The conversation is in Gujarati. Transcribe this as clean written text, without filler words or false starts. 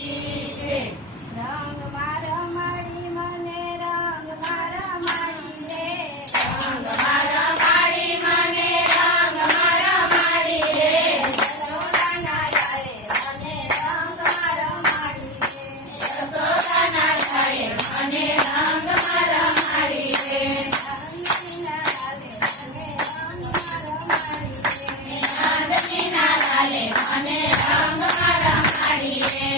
રંગ મારા માડી મને રંગ મારા માડી રે રંગ મારા માડી મને રંગ મારા માડી રે યશોદાના લાલે મને રંગ મારા માડી રે યશોદાના લાલે મને રંગ મારા માડી રે ચાંદનીના લાલે મને રંગ મારા માડી રે